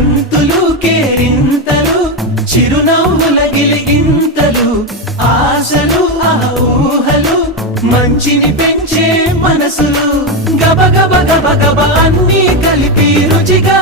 గంతులు కేరింతలు చిరునవ్వుల గిలిగింతలు ఆశలు ఆ ఊహలు మంచిని పెంచే మనసులు గబ గబ గబ గబ అన్నీ కలిపి రుచిగా